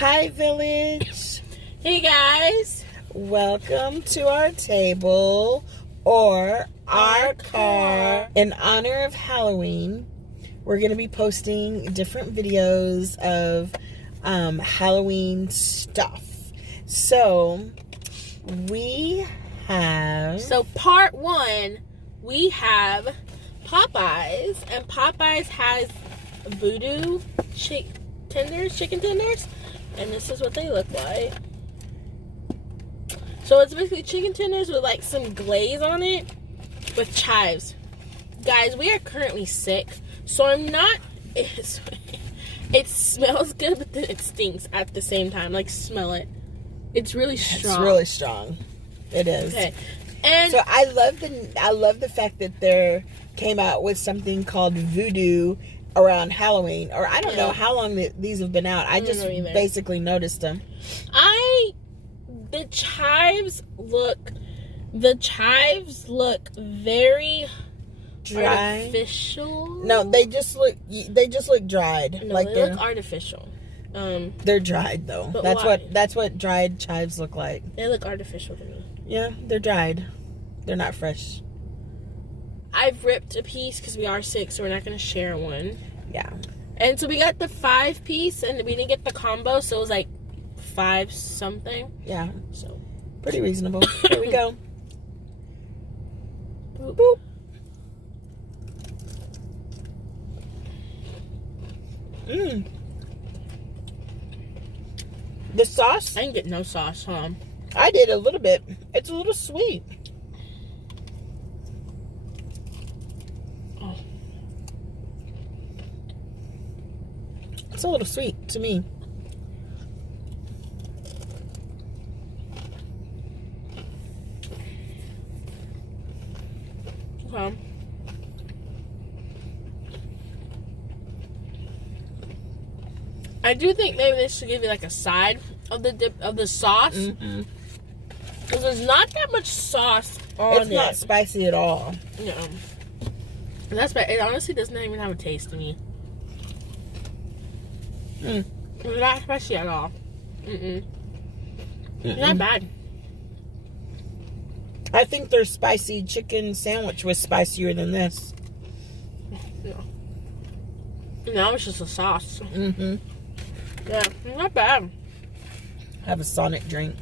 Hi, village. Hey, guys. Welcome to our table or our car. In honor of Halloween, we're going to be posting different videos of Halloween stuff. So, we have... So, part one, we have Popeyes. And Popeyes has Voodoo chicken tenders. And this is what they look like. So it's basically chicken tenders with like some glaze on it with chives. Guys, we are currently sick. So I'm not... It smells good, but then it stinks at the same time. Like, smell it. It's really strong. It's really strong. It is. Okay. And so I love the fact that they came out with something called Voodoo around Halloween, or I don't know how long these have been out. I just basically noticed them. The chives look very dry, artificial. No, they just look dried. No, like they look artificial. They're dried though. That's what dried chives look like. They look artificial to me. Yeah, they're dried. They're not fresh. I've ripped a piece because we are sick, so we're not going to share one. Yeah. And so we got the 5-piece, and we didn't get the combo, so it was like 5 something. Yeah. So pretty reasonable. Here we go. Boop. Boop. Mmm. The sauce? I didn't get no sauce, huh? I did a little bit. It's a little sweet. Oh. It's a little sweet to me. Okay. I do think maybe they should give you like a side of the dip of the sauce. Mm-hmm. Because there's not that much sauce on it. It's not spicy at all. No. And that's bad. It honestly doesn't even have a taste to me. It's not spicy at all. Not bad. I think their spicy chicken sandwich was spicier than this. Yeah. Now it's just a sauce. Mm-hmm. Yeah, not bad. Have a Sonic drink.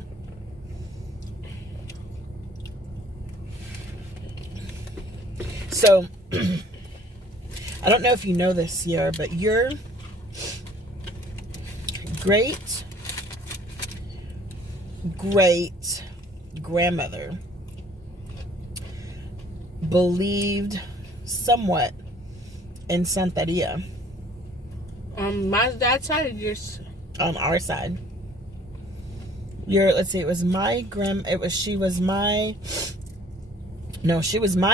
So, I don't know if you know this, Sierra, but your great grandmother believed somewhat in Santeria. On my dad's side, or yours? On our side. Let's see, she was my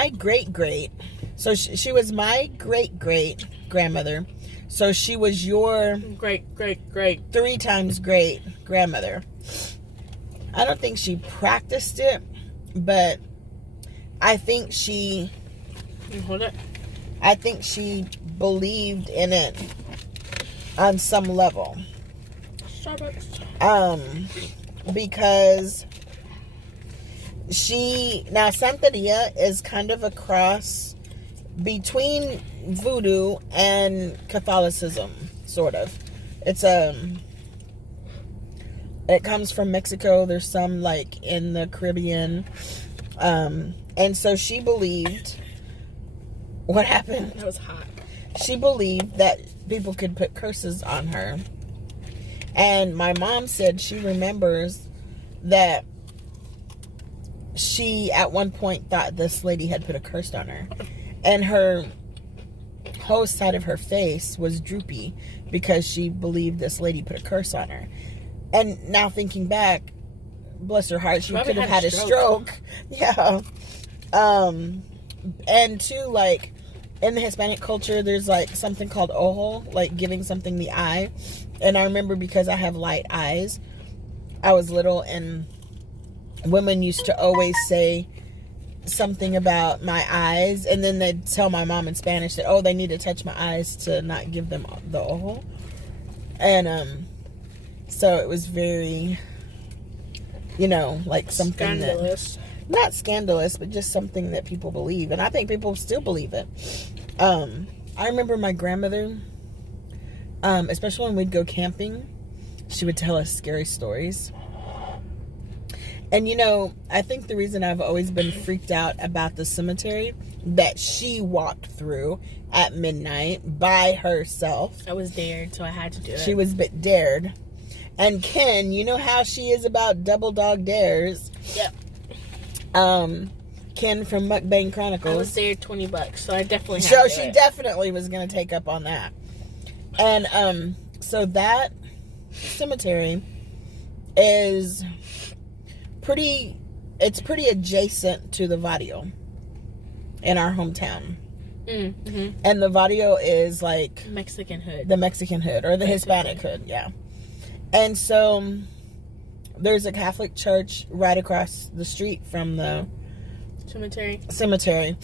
great-great. So she was my great-great grandmother. So she was your great 3 times great grandmother. I don't think she practiced it, but I think she believed in it on some level. Starbucks. Because Santeria is kind of a cross between Voodoo and Catholicism, sort of. It comes from Mexico. There's some like in the Caribbean. And so she believed... What happened? It was hot. She believed that people could put curses on her. And my mom said she remembers that she at one point thought this lady had put a curse on her. And her whole side of her face was droopy because she believed this lady put a curse on her. And now thinking back, bless her heart, she could have had a stroke. Yeah. And too, like, in the Hispanic culture, there's like something called ojo, like giving something the eye. And I remember because I have light eyes, I was little and women used to always say something about my eyes, and then they'd tell my mom in Spanish that, oh, they need to touch my eyes to not give them the ojo. And So it was very, you know, like something scandalous. Not scandalous, but just something that people believe. And I think people still believe it. I remember my grandmother, especially when we'd go camping, she would tell us scary stories. And, you know, I think the reason I've always been freaked out about the cemetery that she walked through at midnight by herself. I was dared, so I had to do it. She was dared. And Ken, you know how she is about double dog dares. Yep. Ken from Mukbang Chronicles. I was dared $20, so I definitely had So to do she it. definitely was going to take up on that. And so that cemetery is pretty adjacent to the Vadio in our hometown. Mm-hmm. And the Vadio is like Mexican hood. the Mexican hood or the Hispanic hood, yeah. And so there's a Catholic church right across the street from the cemetery.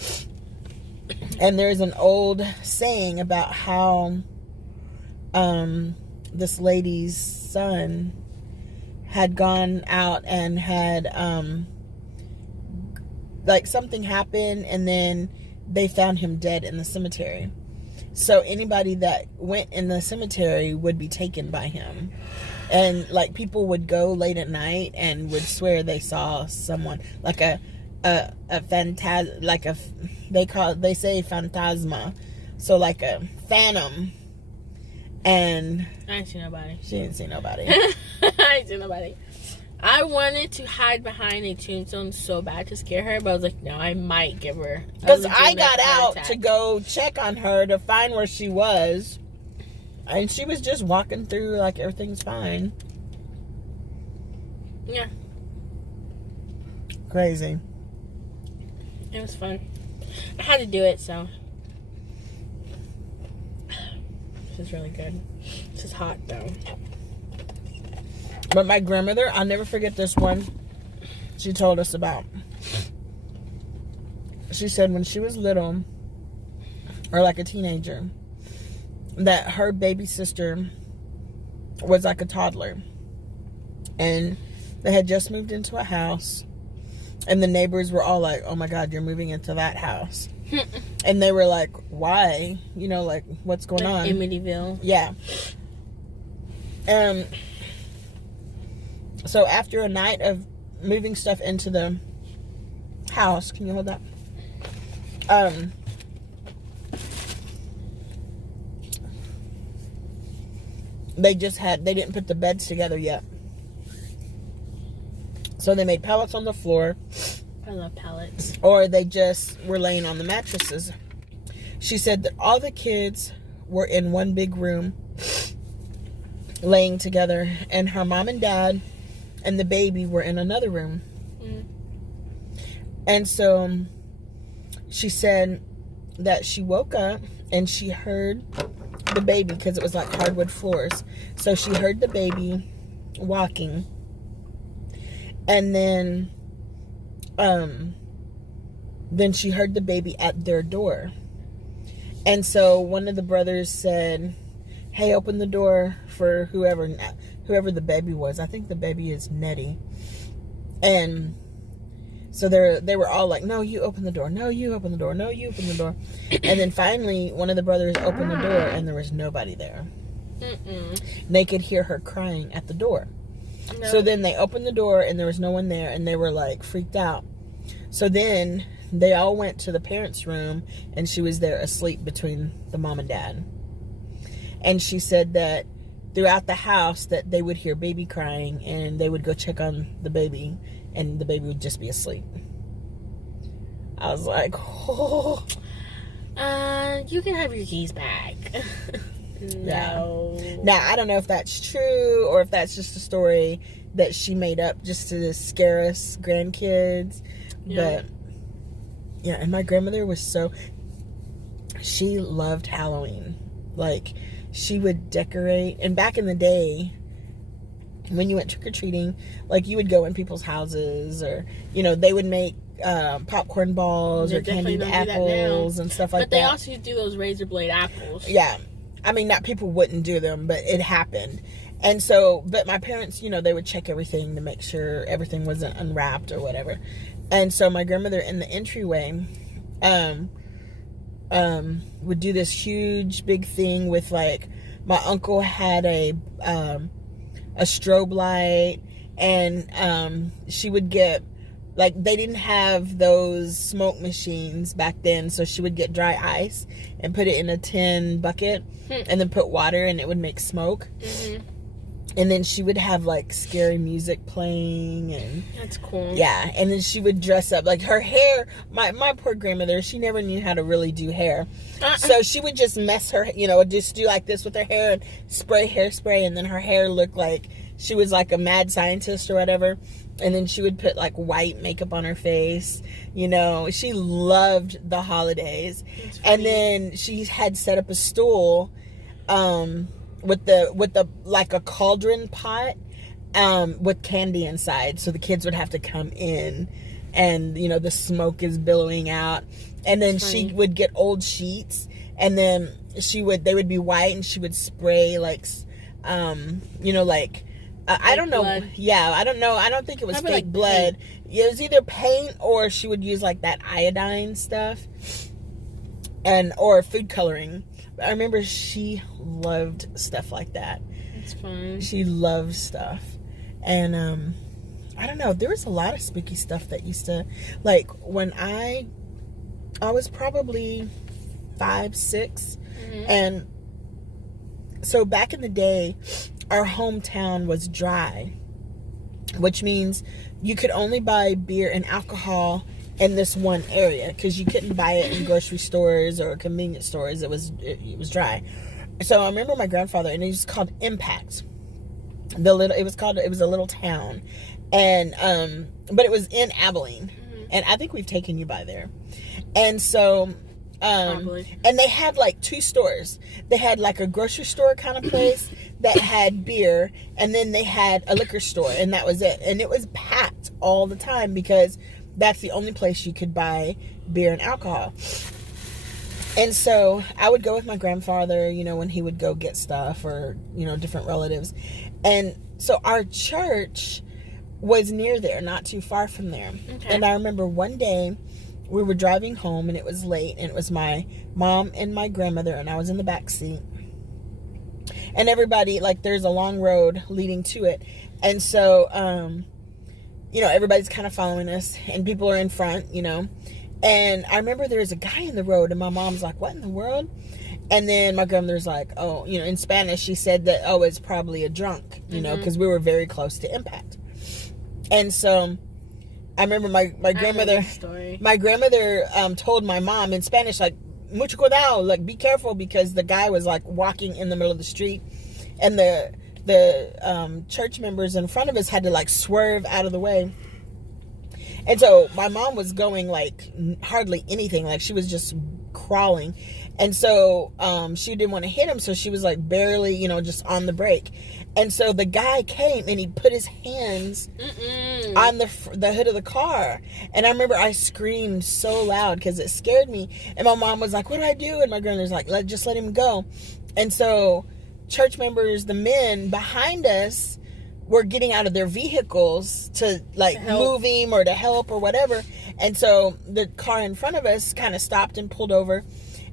And there's an old saying about how this lady's son had gone out and had like something happened, and then they found him dead in the cemetery. So anybody that went in the cemetery would be taken by him. And like people would go late at night and would swear they saw someone like they say phantasma, so like a phantom. And I ain't seen nobody. She didn't see nobody. I ain't seen nobody. I wanted to hide behind a tombstone so bad to scare her, but I was like, no, I might give her. Because I got out to go check on her to find where she was. And she was just walking through like everything's fine. Yeah. Crazy. It was fun. I had to do it, so. This is really good. This is hot, though. But my grandmother, I'll never forget this one she told us about. She said when she was little, or like a teenager, that her baby sister was like a toddler. And they had just moved into a house. And the neighbors were all like, oh my God, you're moving into that house. And they were like, why? You know, like, what's going on? Amityville. Yeah. So after a night of moving stuff into the house, can you hold that? They didn't put the beds together yet. So they made pallets on the floor. I love pallets. Or they just were laying on the mattresses. She said that all the kids were in one big room laying together, and her mom and dad and the baby were in another room. Mm. And so she said that she woke up and she heard the baby, because it was like hardwood floors. So she heard the baby walking. And then she heard the baby at their door. And so one of the brothers said, hey, open the door for whoever the baby was. I think the baby is Nettie. And so they were all like, no, you open the door. No, you open the door. No, you open the door. And then finally, one of the brothers opened the door, and there was nobody there. And they could hear her crying at the door. No. So then they opened the door, and there was no one there, and they were like freaked out. So then they all went to the parents' room, and she was there asleep between the mom and dad. And she said that throughout the house that they would hear baby crying, and they would go check on the baby, and the baby would just be asleep. I was like, oh. You can have your keys back. No. Yeah. Now, I don't know if that's true or if that's just a story that she made up just to scare us grandkids. Yeah. But, yeah, and my grandmother was she loved Halloween. Like, she would decorate. And back in the day, when you went trick-or-treating, like, you would go in people's houses, or, you know, they would make popcorn balls or candied apples and stuff like that. But they also used to do those razor blade apples. Yeah. I mean, not people wouldn't do them, but it happened. And so, but my parents, you know, they would check everything to make sure everything wasn't unwrapped or whatever. And so my grandmother in the entryway would do this huge big thing with, like, my uncle had a strobe light, and she would get, like, they didn't have those smoke machines back then, so she would get dry ice and put it in a tin bucket and then put water, and it would make smoke. And then she would have, like, scary music playing, and that's cool. Yeah, and then she would dress up, like, her hair. My poor grandmother, she never knew how to really do hair, so she would just mess her, you know, just do like this with her hair and spray hairspray, and then her hair looked like she was like a mad scientist or whatever. And then she would put, like, white makeup on her face. You know, she loved the holidays. And then she had set up a stool with the like a cauldron pot with candy inside, so the kids would have to come in, and, you know, the smoke is billowing out. And then she would get old sheets, and then they would be white, and she would spray, like, you know, like, I don't know. Blood. Yeah, I don't know. I don't think it was Probably fake like blood. It was either paint, or she would use, like, that iodine stuff, or food coloring. I remember she loved stuff like that. That's fun. She loved stuff. And I don't know, there was a lot of spooky stuff that used to, like, when I was probably 5, 6, and so back in the day, our hometown was dry, which means you could only buy beer and alcohol in this one area, because you couldn't buy it in grocery stores or convenience stores. It was dry. So I remember my grandfather, and it was called Impact. It was a little town, and but it was in Abilene, and I think we've taken you by there. And so and they had, like, 2 stores. They had, like, a grocery store kind of place that had beer, and then they had a liquor store, and that was it. And it was packed all the time, because that's the only place you could buy beer and alcohol. And so I would go with my grandfather, you know, when he would go get stuff, or, you know, different relatives. And so our church was near there, not too far from there. Okay. And I remember one day we were driving home, and it was late, and it was my mom and my grandmother, and I was in the back seat. And everybody, like, there's a long road leading to it. And so, you know, everybody's kind of following us, and people are in front, you know. And I remember there was a guy in the road, and my mom's like, what in the world? And then my grandmother's like, oh, you know, in Spanish, she said that, oh, it's probably a drunk, you know, because we were very close to Impact. And so I remember my grandmother told my mom in Spanish, like, mucho cuidado, like, be careful, because the guy was, like, walking in the middle of the street, and the church members in front of us had to, like, swerve out of the way. And so my mom was going, like, hardly anything, like, she was just crawling. And so she didn't want to hit him, so she was, like, barely, you know, just on the brake. And so the guy came, and he put his hands on the hood of the car. And I remember I screamed so loud because it scared me. And my mom was like, what do I do? And my grandmother's like, just let him go. And so church members, the men behind us, were getting out of their vehicles to, like, move him or to help or whatever. And so the car in front of us kind of stopped and pulled over.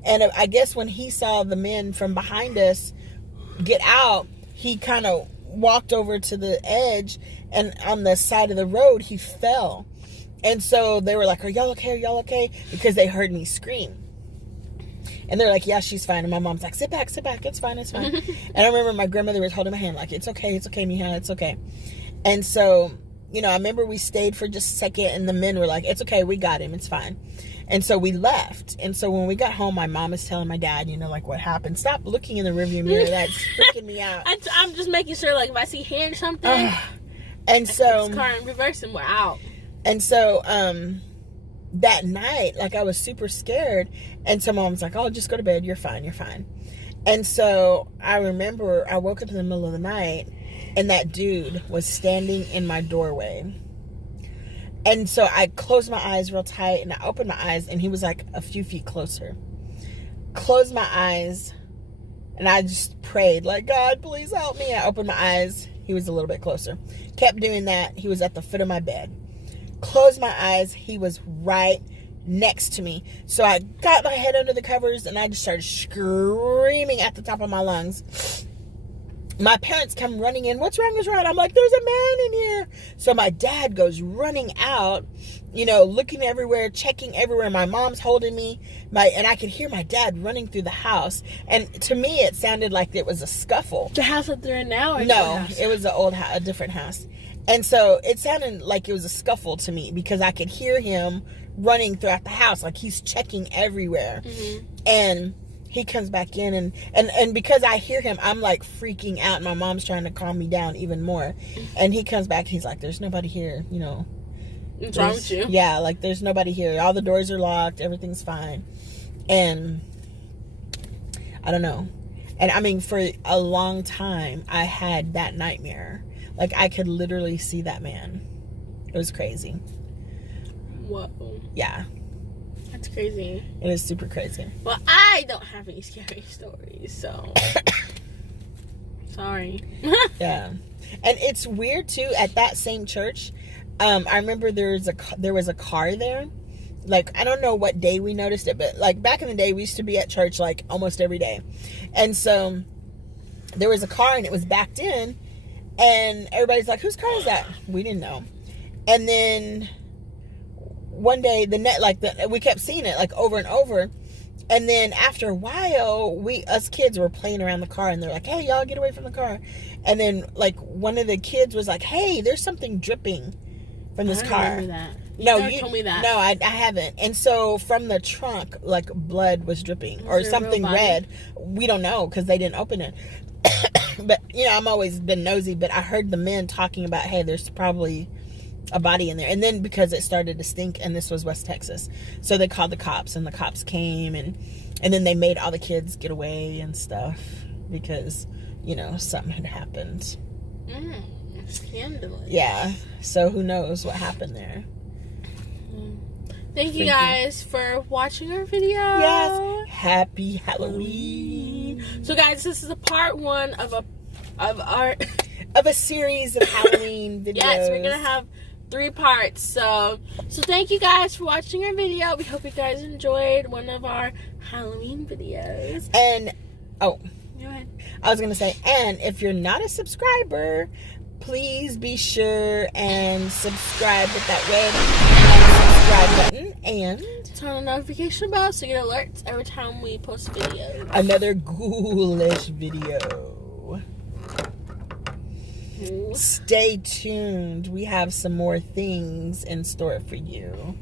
And I guess when he saw the men from behind us get out, he kind of walked over to the edge, and on the side of the road, he fell. And so they were like, are y'all okay? Are y'all okay? Because they heard me scream. And they're like, yeah, she's fine. And my mom's like, sit back. It's fine. And I remember my grandmother was holding my hand like, it's okay, mija, it's okay. And so, you know, I remember we stayed for just a second, and the men were like, it's okay, we got him, it's fine. And so we left. And so when we got home, my mom was telling my dad, you know, like, what happened. Stop looking in the rearview mirror. That's freaking me out. I'm just making sure, like, if I see hand something, and so car in reverse, and we're out. And so that night, like, I was super scared. And so mom's like, oh, just go to bed. You're fine. And so I remember I woke up in the middle of the night, and that dude was standing in my doorway. And so I closed my eyes real tight, and I opened my eyes, and he was, like, a few feet closer. Closed my eyes, and I just prayed, like, God, please help me. I opened my eyes. He was a little bit closer. Kept doing that. He was at the foot of my bed. Closed my eyes. He was right next to me. So I got my head under the covers and I just started screaming at the top of my lungs. My parents come running in. What's wrong? What's wrong? I'm like, there's a man in here. So my dad goes running out, looking everywhere, checking everywhere. My mom's holding me. And I could hear my dad running through the house. And to me, it sounded like it was a scuffle. The house that they're in now? Or no, it was a different house. And so it sounded like it was a scuffle to me because I could hear him running throughout the house. Like he's checking everywhere. Mm-hmm. And he comes back in and because I hear him, I'm like freaking out. My mom's trying to calm me down even more. And he comes back. He's like, there's nobody here, What's wrong with you? Yeah, like there's nobody here. All the doors are locked. Everything's fine. And I don't know. And I mean, for a long time, I had that nightmare. Like I could literally see that man. It was crazy. Whoa. Yeah. That's crazy. It is super crazy. Well, I don't have any scary stories, so sorry. Yeah. And it's weird too, at that same church, I remember there was a car there. Like, I don't know what day we noticed it, but like back in the day, we used to be at church like almost every day. And so there was a car and it was backed in and everybody's like, whose car is that? We didn't know. And then one day we kept seeing it like over and over. And then after a while, us kids were playing around the car and they're like, hey, y'all get away from the car. And then like one of the kids was like, hey, there's something dripping from this car. Remember that. You told me that. No, I haven't. And so from the trunk, like blood was dripping or something red. We don't know because they didn't open it. But I'm always been nosy, but I heard the men talking about, hey, there's probably a body in there. And then because it started to stink, and this was West Texas, so they called the cops and the cops came and then they made all the kids get away and stuff because something had happened. Scandalous. Yeah, so who knows what happened there. Thank you guys for watching our video. Yes, happy Halloween. So guys, this is a part 1 of a series of Halloween videos. Yes, we're gonna have 3 parts. So thank you guys for watching our video. We hope you guys enjoyed one of our Halloween videos. And go ahead. I was gonna say, and if you're not a subscriber, please be sure and subscribe with that red subscribe button and turn on the notification bell so you get alerts every time we post videos. Another ghoulish video. Ooh. Stay tuned. We have some more things in store for you.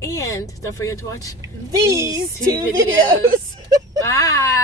And don't forget to watch these 2 videos. Bye.